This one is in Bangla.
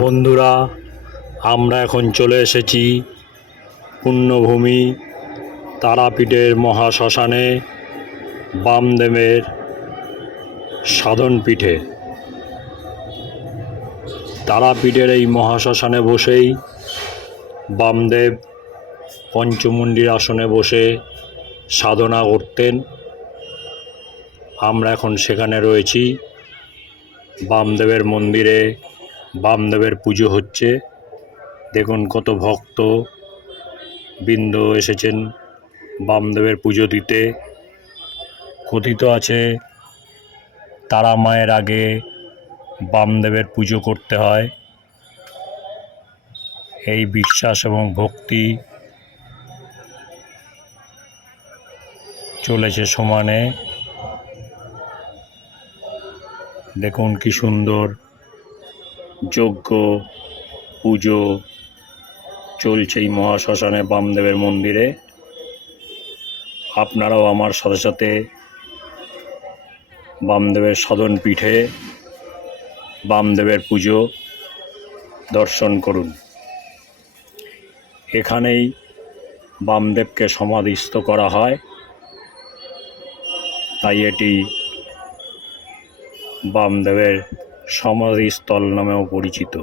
বন্ধুরা, আমরা এখন চলে এসেছি পুণ্যভূমি তারাপীঠের মহাশ্মশানে, বামদেবের সাধনপীঠে। তারাপীঠের এই মহাশ্মশানে বসেই বামদেব পঞ্চমুণ্ডির আসনে বসে সাধনা করতেন। আমরা এখন সেখানে রয়েছি। বামদেবের মন্দিরে বামদেবের পুজো হচ্ছে। দেখুন কত ভক্ত বৃন্দ এসেছেন বামদেবের পুজো দিতে। কথিত আছে তারা মায়ের আগে বামদেবের পুজো করতে হয়। এই বিশ্বাস এবং ভক্তি চলেছে সমানে। দেখুন কি সুন্দর যজ্ঞ পুজো চলছে এই মহাশ্মশানে বামদেবের মন্দিরে। আপনারাও আমার সাথে সাথে বামদেবের সাধন পীঠে বামদেবের পুজো দর্শন করুন। এখানেই বামদেবকে সমাধিস্থ করা হয়, তাই এটি বামদেবের সমাধিস্থল নামেও পরিচিত।